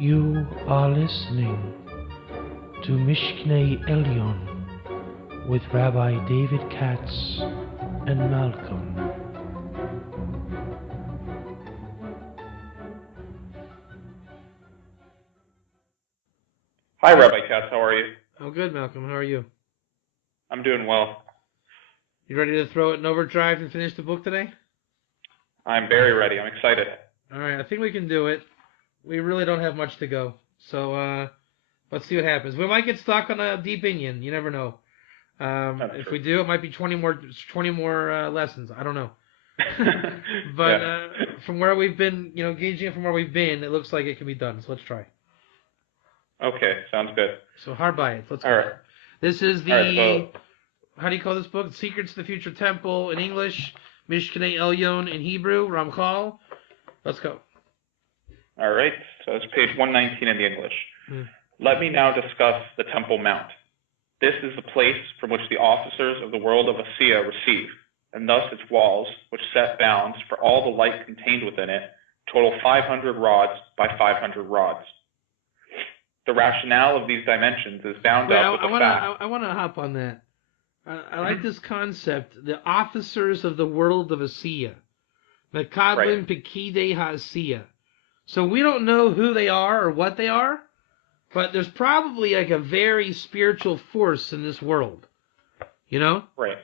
You are listening to Mishknei Elyon with Rabbi David Katz and Malcolm. Hi, Rabbi Katz. How are you? I'm good, Malcolm. How are you? I'm doing well. You ready to throw it in overdrive and finish the book today? I'm very ready. I'm excited. All right, I think we can do it. We really don't have much to go, so let's see what happens. We might get stuck on a deep Inyan. You never know. If true. we do, it might be 20 more lessons. I don't know. But from where we've been, gauging it from where we've been, it looks like it can be done. So let's try. Okay, sounds good. So Harbayit. Let's go. All right. This is the. All right, how do you call this book? Secrets to the Future Temple in English, Mishknei Elyon in Hebrew, Ramchal. Let's go. All right, so it's page 119 in the English. Let me now discuss the Temple Mount. This is the place from which the officers of the world of Asiya receive, and thus its walls, which set bounds for all the light contained within it, total 500 rods by 500 rods. The rationale of these dimensions is bound up with the fact... I want to hop on that. I like this concept. The officers of the world of Asiya. Mekadlim Pekidei HaAsiya. So we don't know who they are or what they are, but there's probably like a very spiritual force in this world. You know? Right.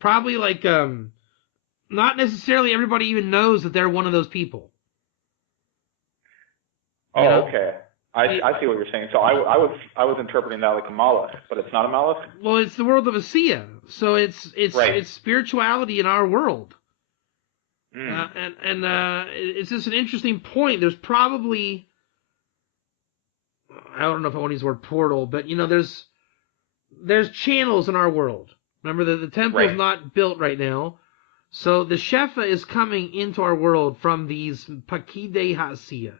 Probably like, not necessarily everybody even knows that they're one of those people. Oh, okay. I see what you're saying. So I was interpreting that like a malach, but it's not a malach? Well, it's the world of Asiya. So it's spirituality in our world. It's just an interesting point. There's probably, I don't know if I want to use the word portal, but there's channels in our world. Remember that the temple is not built right now, so the Shefa is coming into our world from these Pakidei HaAsiya.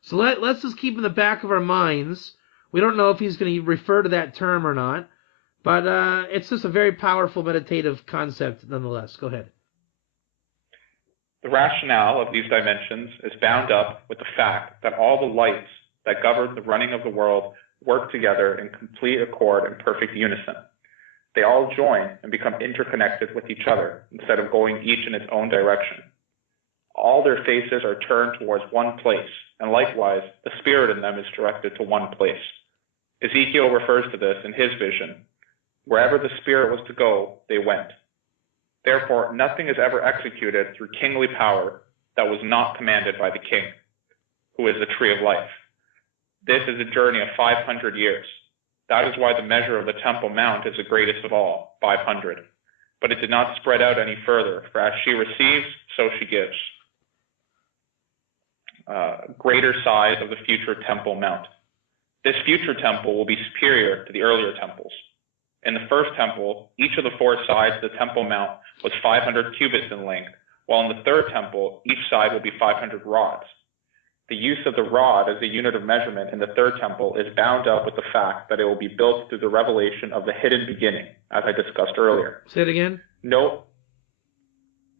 So let's just keep in the back of our minds. We don't know if he's going to refer to that term or not, but it's just a very powerful meditative concept nonetheless. Go ahead. The rationale of these dimensions is bound up with the fact that all the lights that govern the running of the world work together in complete accord and perfect unison. They all join and become interconnected with each other instead of going each in its own direction. All their faces are turned towards one place, and likewise, the spirit in them is directed to one place. Ezekiel refers to this in his vision. Wherever the spirit was to go, they went. Therefore, nothing is ever executed through kingly power that was not commanded by the king, who is the tree of life. This is a journey of 500 years. That is why the measure of the Temple Mount is the greatest of all, 500. But it did not spread out any further, for as she receives, so she gives. Greater size of the future Temple Mount. This future temple will be superior to the earlier temples. In the first temple, each of the four sides of the Temple Mount was 500 cubits in length, while in the third temple, each side will be 500 rods. The use of the rod as a unit of measurement in the third temple is bound up with the fact that it will be built through the revelation of the hidden beginning, as I discussed earlier. Say it again. Note,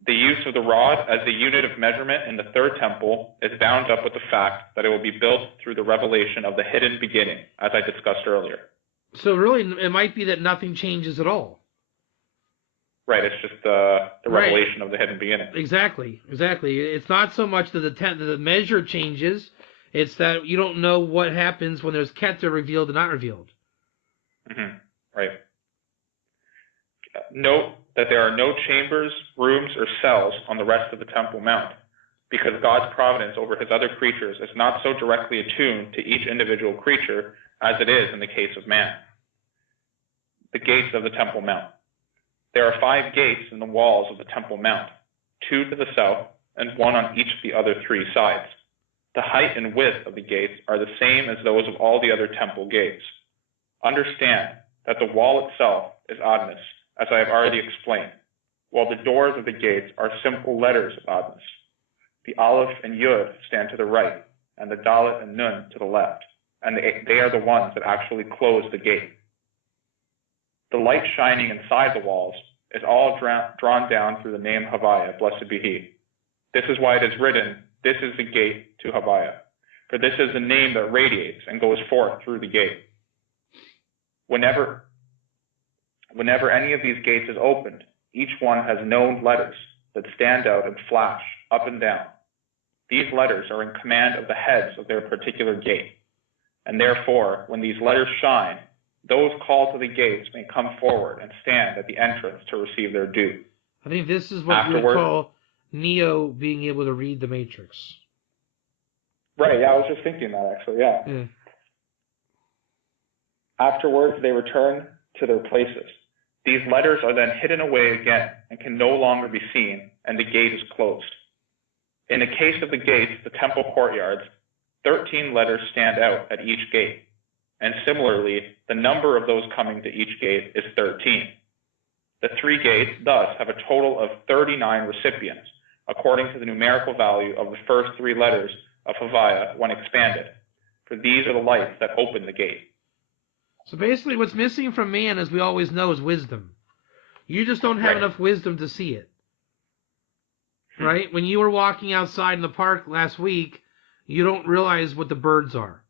the use of the rod as a unit of measurement in the third temple is bound up with the fact that it will be built through the revelation of the hidden beginning, as I discussed earlier. So really, it might be that nothing changes at all. Right, it's just the revelation of the hidden beginning. Exactly. It's not so much that the measure changes, it's that you don't know what happens when there's Keter revealed and not revealed. Right. Note that there are no chambers, rooms, or cells on the rest of the Temple Mount, because God's providence over his other creatures is not so directly attuned to each individual creature as it is in the case of man. The gates of the Temple Mount. There are 5 gates in the walls of the Temple Mount, 2 to the south and 1 on each of the other 3 sides. The height and width of the gates are the same as those of all the other temple gates. Understand that the wall itself is oddness, as I have already explained, while the doors of the gates are simple letters of oddness. The Aleph and Yud stand to the right, and the Dalet and Nun to the left, and they are the ones that actually close the gate. The light shining inside the walls is all drawn down through the name Havaya, blessed be he. This is why it is written, this is the gate to Havaya. for this is the name that radiates and goes forth through the gate. Whenever any of these gates is opened, each one has known letters that stand out and flash up and down. These letters are in command of the heads of their particular gate, and therefore, when these letters shine, those called to the gates may come forward and stand at the entrance to receive their due. I think this is what you would call Neo being able to read the Matrix. Right, yeah, I was just thinking that, actually, yeah. Afterwards, they return to their places. These letters are then hidden away again and can no longer be seen, and the gate is closed. In the case of the gates, the temple courtyards, 13 letters stand out at each gate, and similarly, the number of those coming to each gate is 13. The 3 gates thus have a total of 39 recipients, according to the numerical value of the first 3 letters of Havaya when expanded, for these are the lights that open the gate. So basically what's missing from man, as we always know, is wisdom. You just don't have enough wisdom to see it. Right? When you were walking outside in the park last week, you don't realize what the birds are.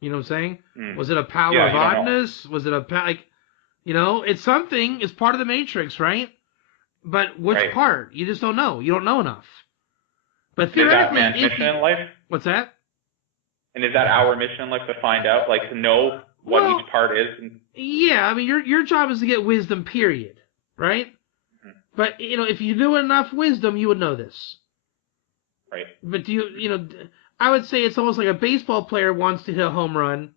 You know what I'm saying? Was it a power of oddness? Was it a it's something. It's part of the Matrix, right? But which part? You just don't know. You don't know enough. But theoretically, is that man's mission in life? What's that? And is that our mission in life to find out, to know what each part is? Yeah, I mean, your job is to get wisdom, period, right? Mm-hmm. But if you knew enough wisdom, you would know this. Right. But I would say it's almost like a baseball player wants to hit a home run,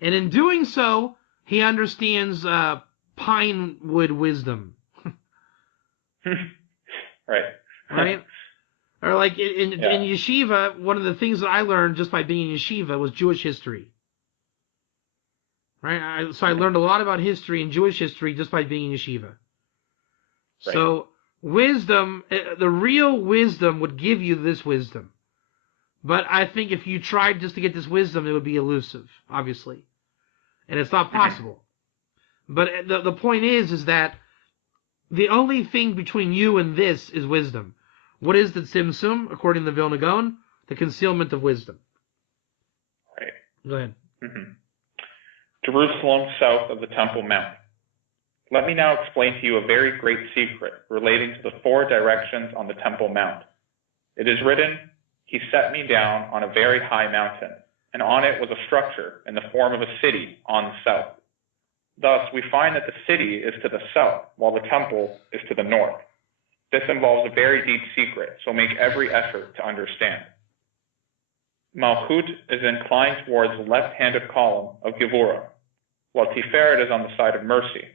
and in doing so, he understands pine wood wisdom. Right. Right? Or like in yeshiva, one of the things that I learned just by being in yeshiva was Jewish history. Right? So I learned a lot about history and Jewish history just by being in yeshiva. Right. So wisdom, the real wisdom would give you this wisdom. But I think if you tried just to get this wisdom, it would be elusive, obviously. And it's not possible. But the point is that the only thing between you and this is wisdom. What is the tzimtzum, according to the Vilna Gaon? The concealment of wisdom. Right. Go ahead. Mm-hmm. Jerusalem, south of the Temple Mount. Let me now explain to you a very great secret relating to the 4 directions on the Temple Mount. It is written, "He set me down on a very high mountain, and on it was a structure in the form of a city on the south. Thus, we find that the city is to the south, while the temple is to the north. This involves a very deep secret, so make every effort to understand. Malchut is inclined towards the left-handed column of Gevurah, while Tiferet is on the side of mercy.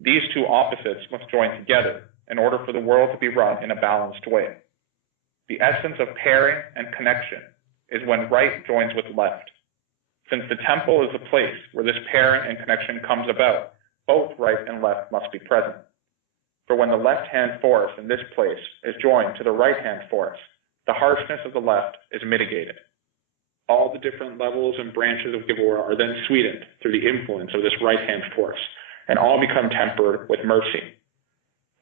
These 2 opposites must join together in order for the world to be run in a balanced way. The essence of pairing and connection is when right joins with left. Since the temple is the place where this pairing and connection comes about, both right and left must be present. For when the left-hand force in this place is joined to the right-hand force, the harshness of the left is mitigated. All the different levels and branches of Gevurah are then sweetened through the influence of this right-hand force, and all become tempered with mercy.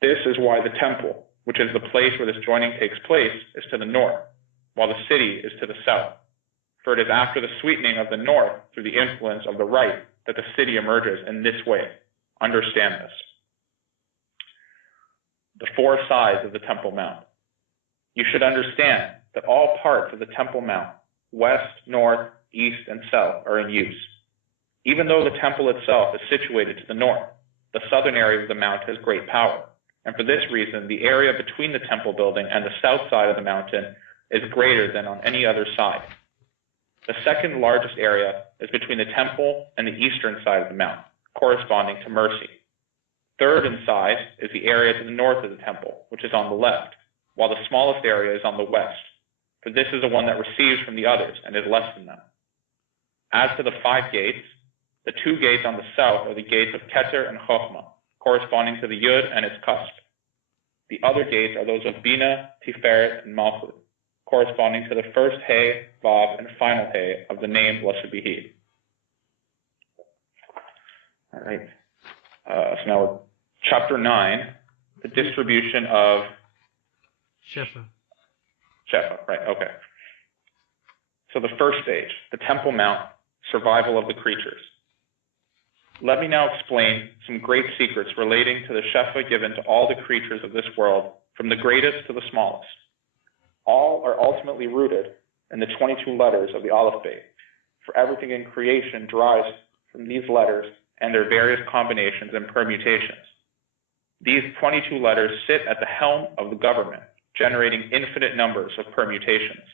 This is why the temple, which is the place where this joining takes place, is to the north, while the city is to the south. For it is after the sweetening of the north through the influence of the right that the city emerges in this way. Understand this. The 4 sides of the Temple Mount. You should understand that all parts of the Temple Mount, west, north, east, and south, are in use. Even though the temple itself is situated to the north, the southern area of the mount has great power, and for this reason, the area between the temple building and the south side of the mountain is greater than on any other side. The second largest area is between the temple and the eastern side of the mount, corresponding to mercy. Third in size is the area to the north of the temple, which is on the left, while the smallest area is on the west, for this is the one that receives from the others and is less than them. As to the 5 gates, the 2 gates on the south are the gates of Keter and Chochmah, corresponding to the Yud and its cusp. The other gates are those of Bina, Tiferet, and Malchut, corresponding to the first He, Vav, and final He of the name Blessed be He. All right. So now chapter 9, the distribution of Shefa. Shefa, right, okay. So the first stage, the Temple Mount, survival of the creatures. Let me now explain some great secrets relating to the Shefa given to all the creatures of this world, from the greatest to the smallest. All are ultimately rooted in the 22 letters of the Aleph Beit, for everything in creation derives from these letters and their various combinations and permutations. These 22 letters sit at the helm of the government, generating infinite numbers of permutations.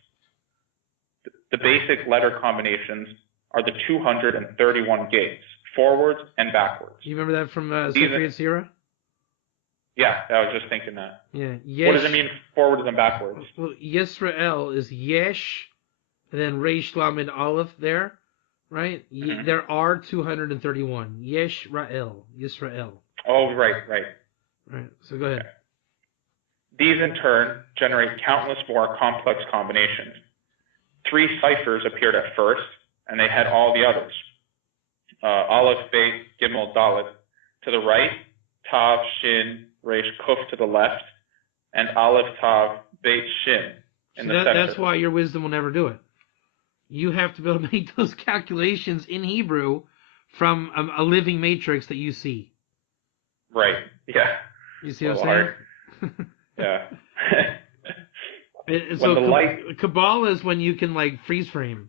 The basic letter combinations are the 231 gates, forwards and backwards. You remember that from Sefer Yetzirah? Yeah, I was just thinking that. Yeah. What does it mean, forwards and backwards? Well, Yisrael is Yesh, and then Reish Lamed Aleph there, right? Mm-hmm. There are 231. Yisrael. Oh, right. Right, so go ahead. Okay. These, in turn, generate countless more complex combinations. 3 ciphers appeared at first, and they had all the others. Aleph, Beit, Gimel, Dalet to the right, Tav, Shin, Resh, Kuf to the left, and Aleph, Tav, Beit, Shin in the center. That's why your wisdom will never do it. You have to be able to make those calculations in Hebrew from a living matrix that you see. Right, yeah. You see what I'm saying? Yeah. So Kabbalah is when you can like freeze frame,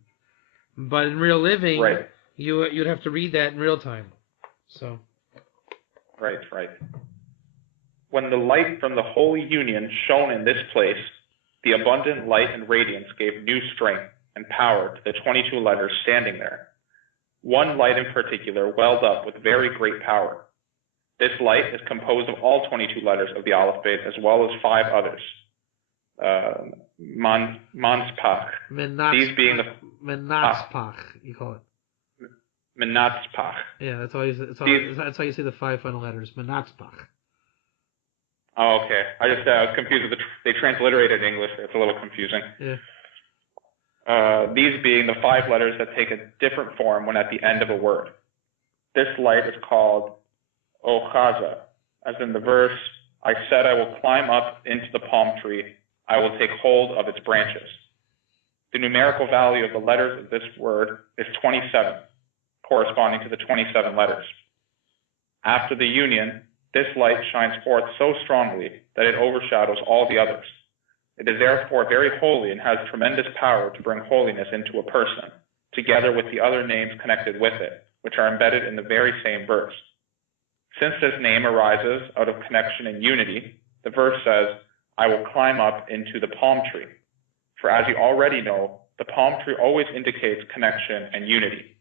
but in real living, right, you'd have to read that in real time. So. Right. When the light from the Holy Union shone in this place, the abundant light and radiance gave new strength and power to the 22 letters standing there. One light in particular welled up with very great power. This light is composed of all 22 letters of the Aleph Beit, as well as 5 others. Manspach. These being the Menatspach, you call it. Menatspach. Yeah, that's how you say the 5 final letters. Menatspach. Oh, okay. I was confused with they transliterated English. It's a little confusing. Yeah. These being the 5 letters that take a different form when at the end of a word. This light is called Ochaza, as in the verse, I said I will climb up into the palm tree, I will take hold of its branches. The numerical value of the letters of this word is 27, corresponding to the 27 letters. After the union, this light shines forth so strongly that it overshadows all the others. It is therefore very holy and has tremendous power to bring holiness into a person, together with the other names connected with it, which are embedded in the very same verse. Since this name arises out of connection and unity, the verse says, I will climb up into the palm tree. For as you already know, the palm tree always indicates connection and unity.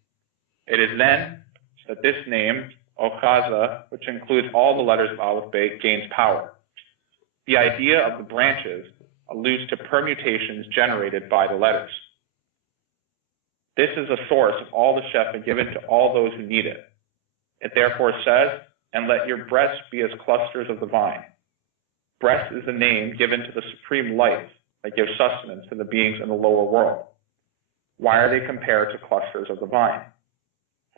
It is then that this name, Ochaza, which includes all the letters of Aleph Beit, gains power. The idea of the branches alludes to permutations generated by the letters. This is the source of all the Shefa given to all those who need it. It therefore says, and let your breasts be as clusters of the vine. Breast is the name given to the supreme light that gives sustenance to the beings in the lower world. Why are they compared to clusters of the vine?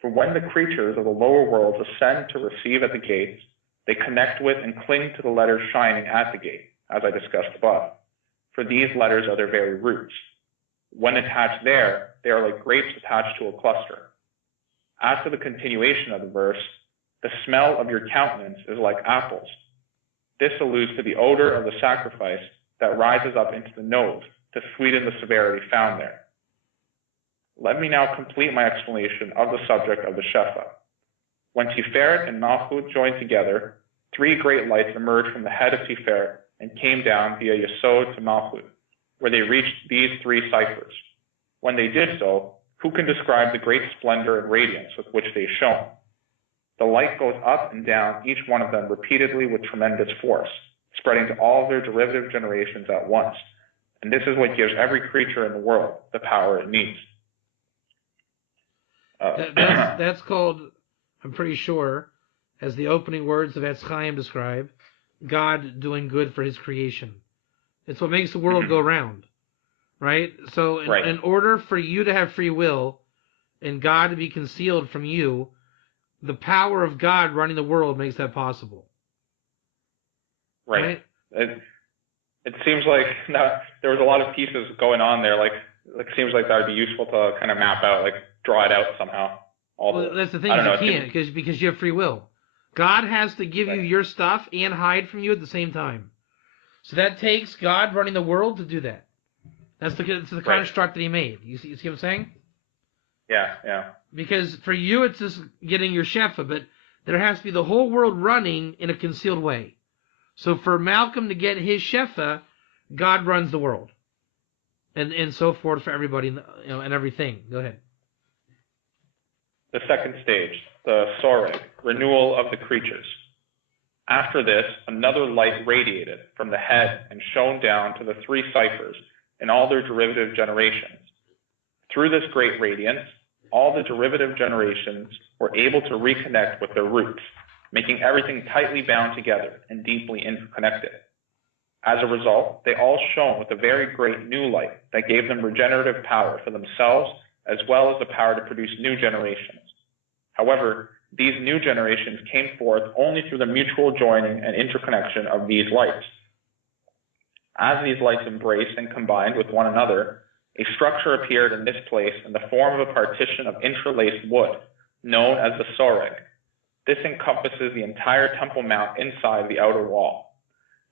For when the creatures of the lower worlds ascend to receive at the gates, they connect with and cling to the letters shining at the gate, as I discussed above. For these letters are their very roots. When attached there, they are like grapes attached to a cluster. As to the continuation of the verse, the smell of your countenance is like apples. This alludes to the odor of the sacrifice that rises up into the nose to sweeten the severity found there. Let me now complete my explanation of the subject of the Shefa. When Tiferet and Malchut joined together, 3 great lights emerged from the head of Tiferet and came down via Yesod to Malchut, where they reached these 3 ciphers. When they did so, who can describe the great splendor and radiance with which they shone? The light goes up and down each one of them repeatedly with tremendous force, spreading to all of their derivative generations at once. And this is what gives every creature in the world the power it needs. That's called, I'm pretty sure, as the opening words of Etz Chaim describe, God doing good for his creation. It's what makes the world go round, right? So in order for you to have free will and God to be concealed from you, the power of God running the world makes that possible. Right? It seems like there was a lot of pieces going on there. Like Like, seems like that would be useful to kind of map out, like draw it out somehow. That's the thing. You can't because you have free will. God has to give you your stuff and hide from you at the same time. So that takes God running the world to do that. That's the construct that He made. You see what I'm saying? Yeah. Because for you, it's just getting your Shefa, but there has to be the whole world running in a concealed way. So for Malcolm to get his Shefa, God runs the world, and so forth for everybody, and everything. Go ahead. The second stage, the Soreg, renewal of the creatures. After this, another light radiated from the head and shone down to the three ciphers in all their derivative generations. Through this great radiance, all the derivative generations were able to reconnect with their roots, making everything tightly bound together and deeply interconnected. As a result, they all shone with a very great new light that gave them regenerative power for themselves as well as the power to produce new generations. However, these new generations came forth only through the mutual joining and interconnection of these lights. As these lights embraced and combined with one another, a structure appeared in this place in the form of a partition of interlaced wood, known as the Soreg. This encompasses the entire Temple Mount inside the outer wall.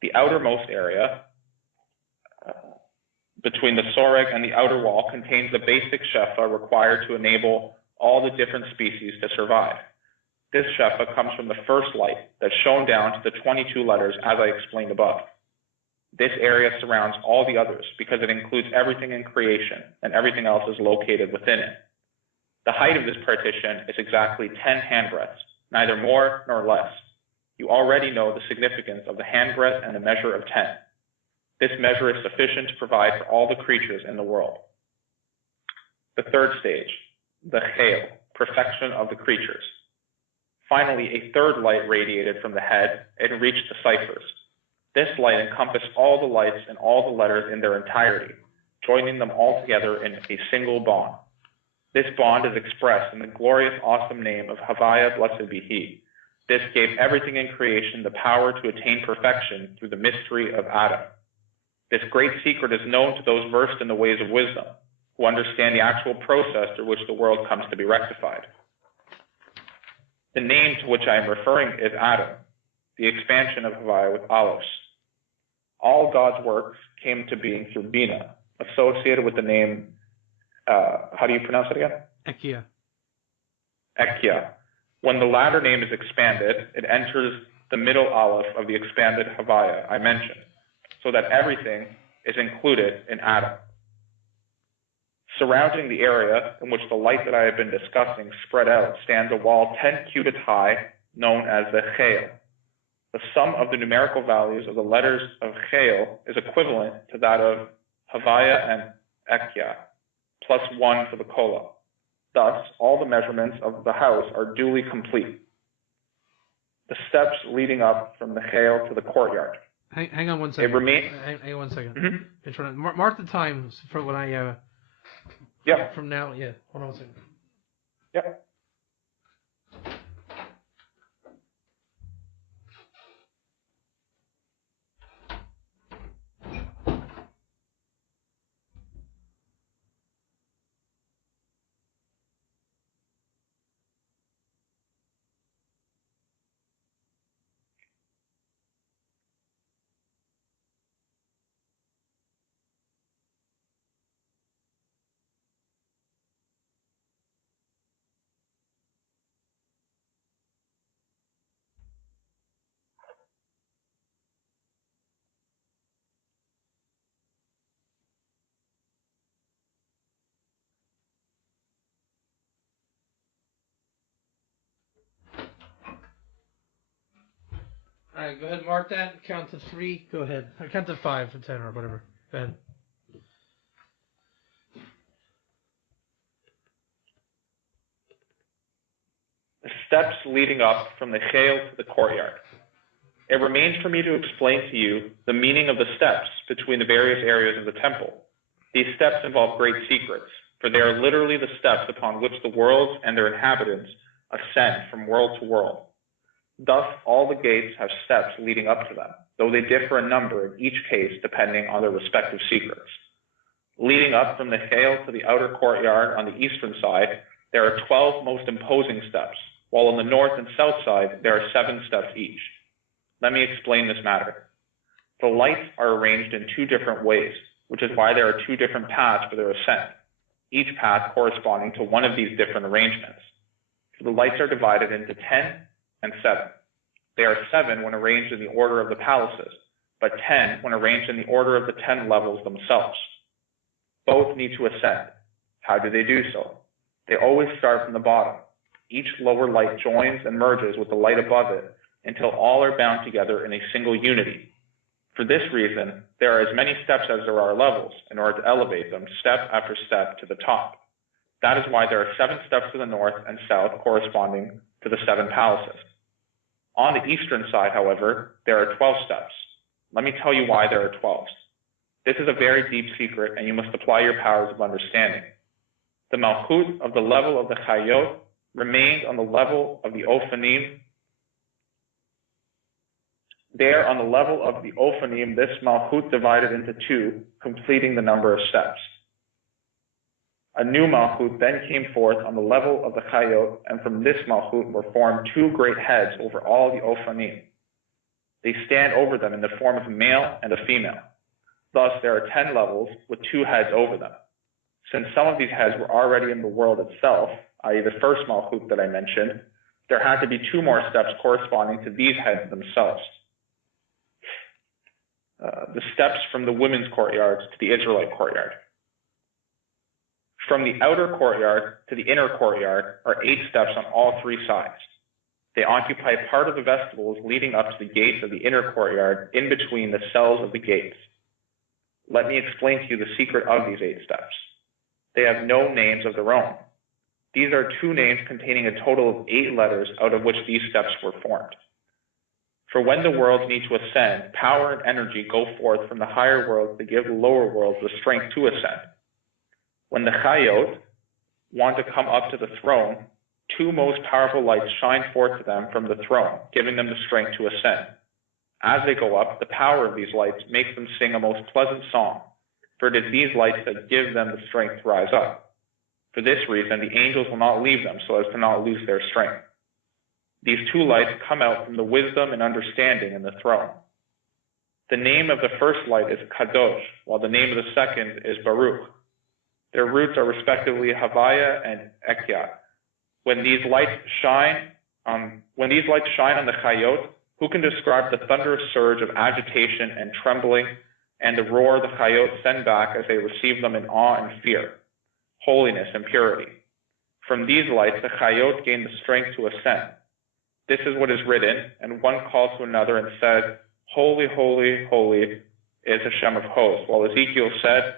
The outermost area between the Soreg and the outer wall contains the basic Shefa required to enable all the different species to survive. This Shefa comes from the first light that shone down to the 22 letters as I explained above. This area surrounds all the others because it includes everything in creation and everything else is located within it. The height of this partition is exactly 10 handbreadths, neither more nor less. You already know the significance of the handbreadth and the measure of 10. This measure is sufficient to provide for all the creatures in the world. The third stage, the Chel, perfection of the creatures. Finally, a third light radiated from the head and reached the ciphers. This light encompassed all the lights and all the letters in their entirety, joining them all together in a single bond. This bond is expressed in the glorious, awesome name of Havaya, blessed be He. This gave everything in creation the power to attain perfection through the mystery of Adam. This great secret is known to those versed in the ways of wisdom, who understand the actual process through which the world comes to be rectified. The name to which I am referring is Adam, the expansion of Havaya with Aleph. All God's works came to being through Bina, associated with the name, how do you pronounce it again? Ekia. Ekia. When the latter name is expanded, it enters the middle Aleph of the expanded Havaya I mentioned, so that everything is included in Adam. Surrounding the area in which the light that I have been discussing spread out stands a wall 10 cubits high, known as the Chel. The sum of the numerical values of the letters of Chel is equivalent to that of Havaya and Ekia, plus 1 for the Kola. Thus, all the measurements of the house are duly complete. The steps leading up from the Chel to the courtyard. Hang on one second. Hang on 1 second. Mm-hmm. Mark the time for when I... Yep. From now, yeah. Hold on 1 second. Yep. All right, go ahead and mark that. Count to 3. Go ahead. Or count to 5 or 10 or whatever. Go ahead. The steps leading up from the Chel to the courtyard. It remains for me to explain to you the meaning of the steps between the various areas of the temple. These steps involve great secrets, for they are literally the steps upon which the worlds and their inhabitants ascend from world to world. Thus, all the gates have steps leading up to them, though they differ in number in each case depending on their respective secrets. Leading up from the Chayot to the outer courtyard on the eastern side, there are 12 most imposing steps, while on the north and south side, there are 7 steps each. Let me explain this matter. The lights are arranged in 2 different ways, which is why there are 2 different paths for their ascent, each path corresponding to one of these different arrangements. So the lights are divided into 10 and 7. They are 7 when arranged in the order of the palaces, but 10 when arranged in the order of the 10 levels themselves. Both need to ascend. How do they do so? They always start from the bottom. Each lower light joins and merges with the light above it until all are bound together in a single unity. For this reason, there are as many steps as there are levels in order to elevate them step after step to the top. That is why there are 7 steps to the north and south corresponding to the 7 palaces. On the eastern side, however, there are 12 steps. Let me tell you why there are 12. This is a very deep secret, and you must apply your powers of understanding. The Malchut of the level of the Chayot remained on the level of the Ophanim. There, on the level of the Ophanim, this Malchut divided into 2, completing the number of steps. A new Malchut then came forth on the level of the Chayot, and from this Malchut were formed 2 great heads over all the Ophanim. They stand over them in the form of a male and a female. Thus, there are 10 levels with 2 heads over them. Since some of these heads were already in the world itself, i.e. the first Malchut that I mentioned, there had to be 2 more steps corresponding to these heads themselves. The steps from the women's courtyards to the Israelite courtyard. From the outer courtyard to the inner courtyard are 8 steps on all 3 sides. They occupy part of the vestibules leading up to the gates of the inner courtyard in between the cells of the gates. Let me explain to you the secret of these 8 steps. They have no names of their own. These are 2 names containing a total of 8 letters out of which these steps were formed. For when the worlds need to ascend, power and energy go forth from the higher worlds to give the lower worlds the strength to ascend. When the Chayot want to come up to the throne, 2 most powerful lights shine forth to them from the throne, giving them the strength to ascend. As they go up, the power of these lights makes them sing a most pleasant song, for it is these lights that give them the strength to rise up. For this reason, the angels will not leave them so as to not lose their strength. These 2 lights come out from the wisdom and understanding in the throne. The name of the first light is Kadosh, while the name of the second is Baruch. Their roots are respectively Havaya and Ekyat. When these lights shine on the Chayot, who can describe the thunderous surge of agitation and trembling and the roar the Chayot send back as they receive them in awe and fear, holiness and purity? From these lights, the Chayot gain the strength to ascend. This is what is written, and one calls to another and said, Holy, holy, holy is Hashem of hosts. While Ezekiel said,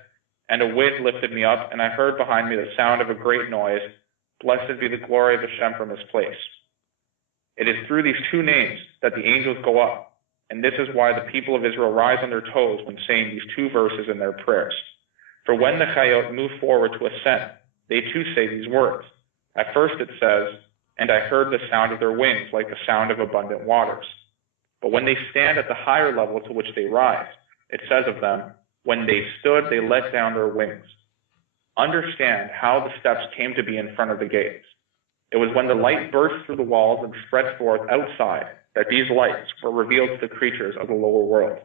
and a wind lifted me up, and I heard behind me the sound of a great noise. Blessed be the glory of Hashem from his place. It is through these 2 names that the angels go up, and this is why the people of Israel rise on their toes when saying these 2 verses in their prayers. For when the Chayot move forward to ascend, they too say these words. At first it says, and I heard the sound of their wings like the sound of abundant waters. But when they stand at the higher level to which they rise, it says of them, when they stood, they let down their wings. Understand how the steps came to be in front of the gates. It was when the light burst through the walls and spread forth outside that these lights were revealed to the creatures of the lower world.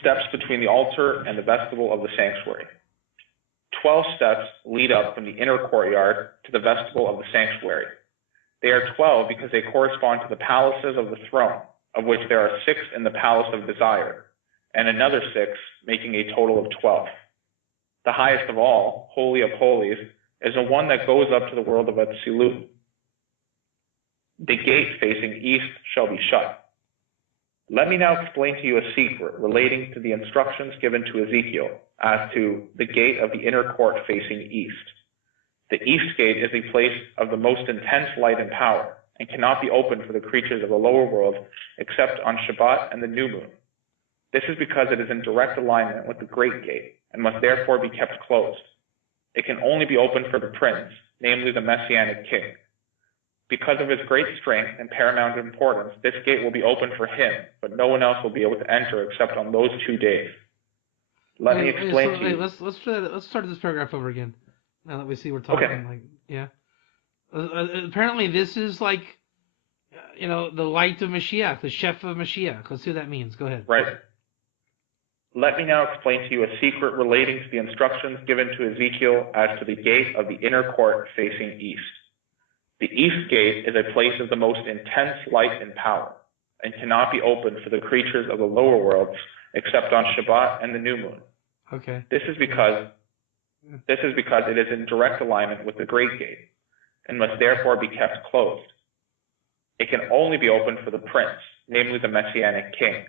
Steps between the altar and the vestibule of the sanctuary. 12 steps lead up from the inner courtyard to the vestibule of the sanctuary. They are 12 because they correspond to the palaces of the throne, of which there are 6 in the palace of desire, and another 6, making a total of 12. The highest of all, Holy of Holies, is the one that goes up to the world of Atzilut. The gate facing east shall be shut. Let me now explain to you a secret relating to the instructions given to Ezekiel as to the gate of the inner court facing east. The east gate is a place of the most intense light and power, and cannot be opened for the creatures of the lower world except on Shabbat and the new moon. This is because it is in direct alignment with the great gate, and must therefore be kept closed. It can only be opened for the prince, namely the Messianic king. Because of his great strength and paramount importance, this gate will be open for him, but no one else will be able to enter except on those 2 days. Let me explain to you. Let's start this paragraph over again. Now that we see we're talking, Okay. Apparently this is like, the light of Mashiach, the Shefa of Mashiach. Let's see what that means. Go ahead. Right. Let me now explain to you a secret relating to the instructions given to Ezekiel as to the gate of the inner court facing east. The east gate is a place of the most intense light and power, and cannot be opened for the creatures of the lower worlds except on Shabbat and the new moon. Okay. This is because it is in direct alignment with the great gate, and must therefore be kept closed. It can only be opened for the prince, namely the Messianic king.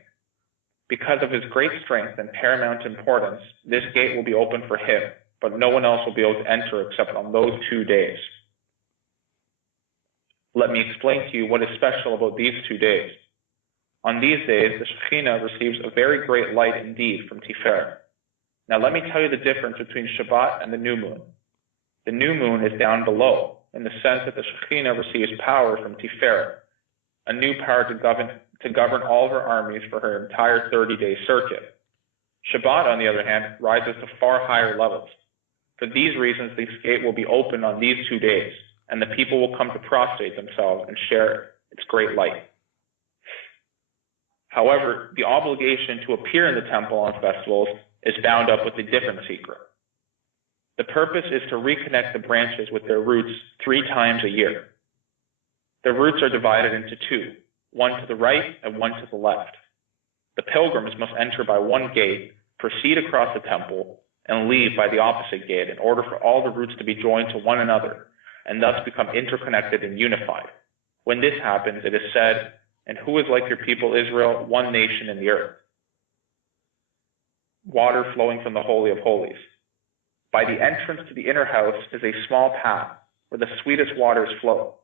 Because of his great strength and paramount importance, this gate will be open for him, but no one else will be able to enter except on those 2 days. Let me explain to you what is special about these 2 days. On these days, the Shekhinah receives a very great light indeed from Tiferet. Now let me tell you the difference between Shabbat and the new moon. The new moon is down below, in the sense that the Shekhinah receives power from Tiferet, a new power to govern all of her armies for her entire 30-day circuit. Shabbat, on the other hand, rises to far higher levels. For these reasons, this gate will be open on these 2 days, and the people will come to prostrate themselves and share its great light. However, the obligation to appear in the temple on festivals is bound up with a different secret. The purpose is to reconnect the branches with their roots 3 times a year. The roots are divided into 2, one to the right and one to the left. The pilgrims must enter by one gate, proceed across the temple, and leave by the opposite gate in order for all the roots to be joined to one another, and thus become interconnected and unified. When this happens, it is said, "And who is like your people Israel, one nation in the earth?" Water flowing from the Holy of Holies. By the entrance to the inner house is a small path where the sweetest waters flow.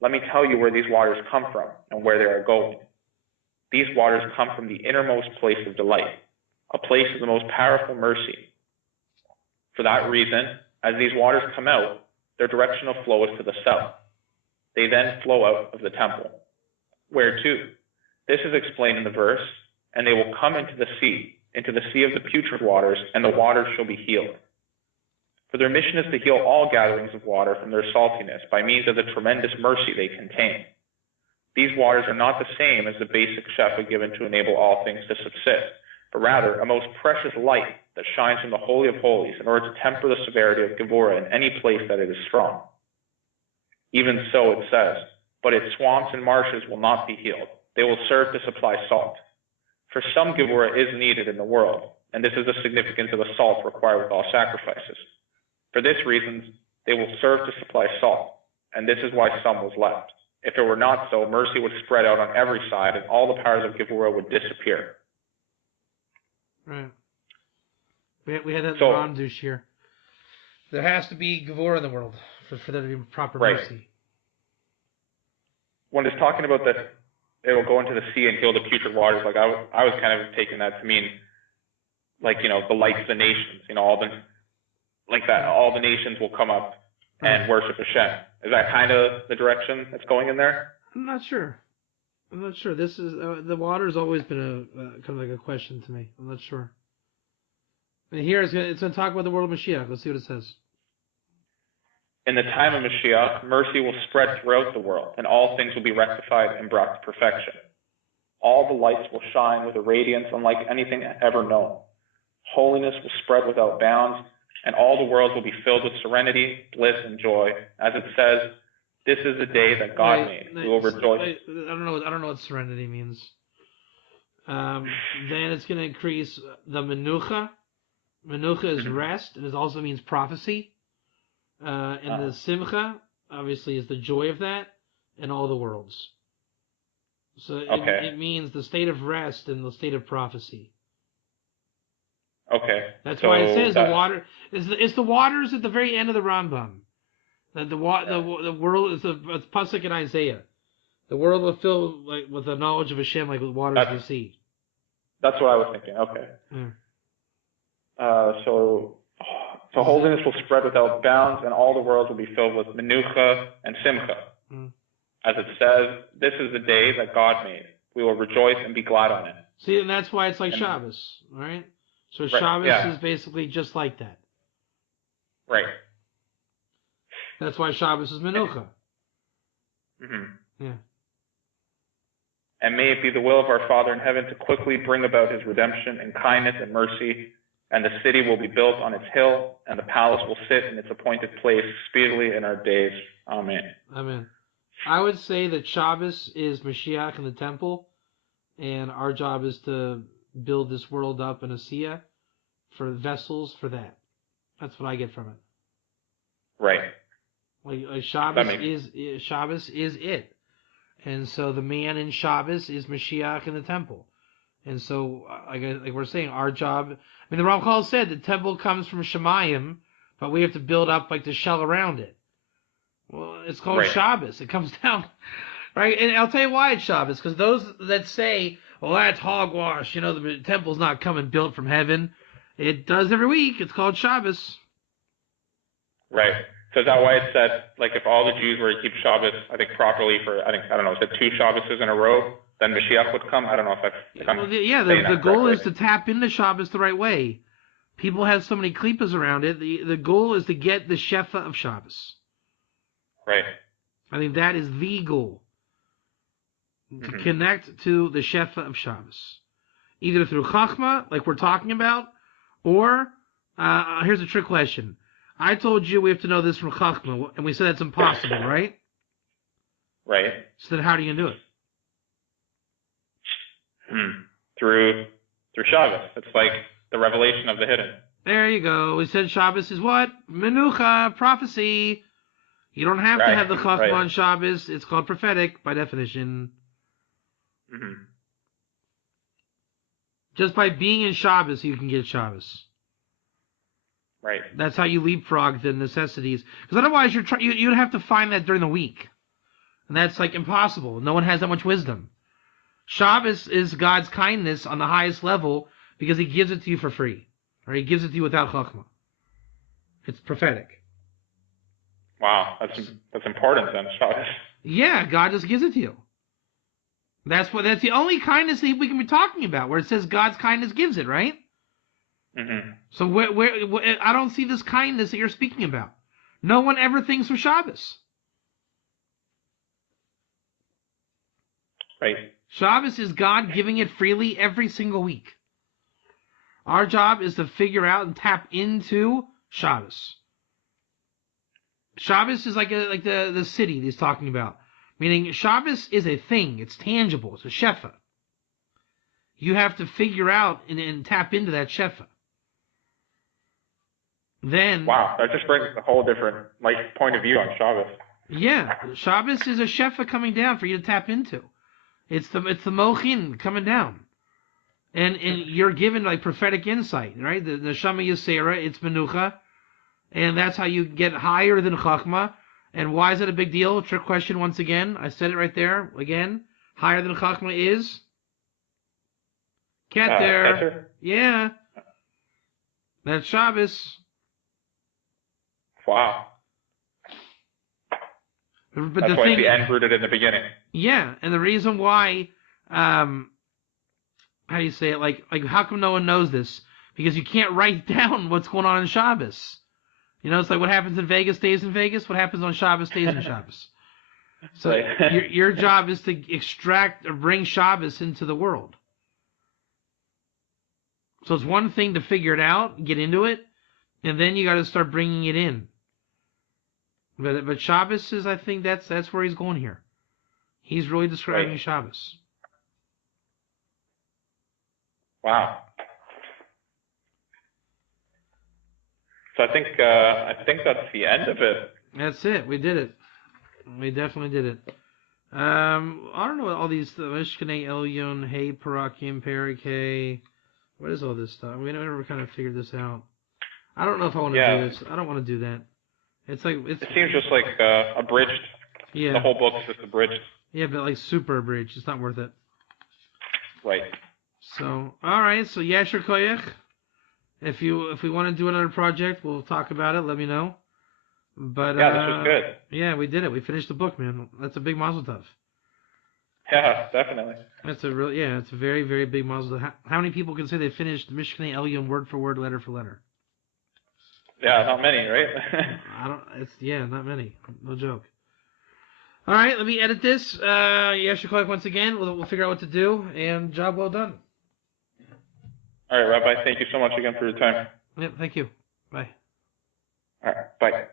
Let me tell you where these waters come from and where they are going. These waters come from the innermost place of delight, a place of the most powerful mercy. For that reason, as these waters come out, their direction of flow is to the south. They then flow out of the temple. Where to? This is explained in the verse, "And they will come into the sea of the putrid waters, and the waters shall be healed." For their mission is to heal all gatherings of water from their saltiness by means of the tremendous mercy they contain. These waters are not the same as the basic Shefa given to enable all things to subsist, but rather a most precious light that shines from the Holy of Holies in order to temper the severity of Gevurah in any place that it is strong. Even so it says, "But its swamps and marshes will not be healed. They will serve to supply salt." For some Gevurah is needed in the world, and this is the significance of the salt required with all sacrifices. For this reason, they will serve to supply salt, and this is why some was left. If it were not so, mercy would spread out on every side, and all the powers of Gevurah would disappear. Right. We had that in the Randush here. There has to be Gevurah in the world for there to be proper mercy. When it's talking about that, it will go into the sea and heal the putrid waters. Like I was kind of taking that to mean, like, the light of the nations. All the nations will come up and worship Hashem. Is that kind of the direction that's going in there? I'm not sure. This is the water's always been a kind of like a question to me. I'm not sure. And here it's going to talk about the world of Mashiach. Let's see what it says. In the time of Mashiach, mercy will spread throughout the world, and all things will be rectified and brought to perfection. All the lights will shine with a radiance unlike anything ever known. Holiness will spread without bounds, and all the worlds will be filled with serenity, bliss, and joy. As it says, "This is the day that God made. We will rejoice." I don't know what serenity means. Then it's going to increase the menucha. Menucha is rest, and it also means prophecy. And the simcha, obviously, is the joy of that, and all the worlds. So it means the state of rest and the state of prophecy. Okay. That's why it says the water. It's the waters at the very end of the Rambam. The world is it's pasuk in Isaiah. The world will fill with the knowledge of Hashem like with waters of the sea. That's what I was thinking. Okay. So holiness will spread without bounds, and all the worlds will be filled with menucha and simcha. As it says, "This is the day that God made. We will rejoice and be glad on it." See, and that's why it's like Shabbos, right? So Shabbos is basically just like that. Right. That's why Shabbos is Menucha. Yeah. And may it be the will of our Father in heaven to quickly bring about his redemption in kindness and mercy, and the city will be built on its hill, and the palace will sit in its appointed place speedily in our days. Amen. Amen. I would say that Shabbos is Moshiach in the temple, and our job is to build this world up in Asiya for vessels for that. That's what I get from it. Right. Like Shabbos is it. And so the man in Shabbos is Mashiach in the temple. And so, like we're saying, our job... I mean, the Ramchal said the temple comes from Shemayim, but we have to build up like the shell around it. Well, it's called Shabbos. It comes down... Right? And I'll tell you why it's Shabbos. Because those that say, well, that's hogwash. You know, the temple's not coming built from heaven. It does every week. It's called Shabbos. Right. So is that why it said, like, if all the Jews were to keep Shabbos, I think, properly for, I don't know, is it 2 Shabboses in a row, then Mashiach would come? I don't know if the goal is to tap into Shabbos the right way. People have so many klippas around it. The goal is to get the Shefa of Shabbos. Right. I think that is the goal. To connect to the Shefa of Shabbos. Either through Chachma, like we're talking about, or, here's a trick question. I told you we have to know this from Chachma, and we said that's impossible, right? Right. So then how are you going to do it? Through Shabbos. It's like the revelation of the hidden. There you go. We said Shabbos is what? Menucha, prophecy. You don't have to have the Chachma on Shabbos. It's called prophetic by definition. Just by being in Shabbos, you can get Shabbos. Right. That's how you leapfrog the necessities. Because otherwise, you'd have to find that during the week. And that's like impossible. No one has that much wisdom. Shabbos is God's kindness on the highest level because he gives it to you for free. Or he gives it to you without chachma. It's prophetic. Wow, that's important then, Shabbos. Yeah, God just gives it to you. That's the only kindness that we can be talking about, where it says God's kindness gives it, right? So where I don't see this kindness that you're speaking about. No one ever thinks of Shabbos. Right. Shabbos is God giving it freely every single week. Our job is to figure out and tap into Shabbos. Shabbos is like the city he's talking about. Meaning Shabbos is a thing. It's tangible. It's a Shefa. You have to figure out and tap into that Shefa. Then, wow, that just brings a whole different point of view on Shabbos. Yeah, Shabbos is a Shefa coming down for you to tap into. It's the Mochin coming down, and you're given prophetic insight, right? The Shama Yisera, it's Menucha, and that's how you get higher than Chachma. And why is that a big deal? Trick question once again. I said it right there again. Higher than Chachma is Keter. Yeah, that's Shabbos. Wow. But that's why it's the end rooted in the beginning. Yeah, and the reason why, how do you say it? Like how come no one knows this? Because you can't write down what's going on in Shabbos. You know, it's like what happens in Vegas stays in Vegas. What happens on Shabbos stays in Shabbos. So your job is to extract or bring Shabbos into the world. So it's one thing to figure it out, get into it, and then you got to start bringing it in. But Shabbos is, I think that's where he's going here. He's really describing Shabbos. Wow. So I think that's the end of it. That's it. We did it. We definitely did it. I don't know what all these Mishkanei Elyon, Hey Parakim, Perikei. What is all this stuff? We never kind of figured this out. I don't know if I want to do this. I don't want to do that. It seems just like abridged. Yeah. The whole book's just abridged. Yeah, but super abridged. It's not worth it. Right. So, all right. So, Yasher Koyach. If we want to do another project, we'll talk about it. Let me know. But yeah, this was good. Yeah, we did it. We finished the book, man. That's a big mazel tov. Yeah, definitely. It's a real, yeah, it's a very, very big mazel. How many people can say they finished Mishkanei Elyon word for word, letter for letter? Yeah, not many, right? Not many. No joke. All right, let me edit this. Yeshua once again. We'll figure out what to do, and job well done. All right, Rabbi, thank you so much again for your time. Yep, thank you. Bye. All right, bye.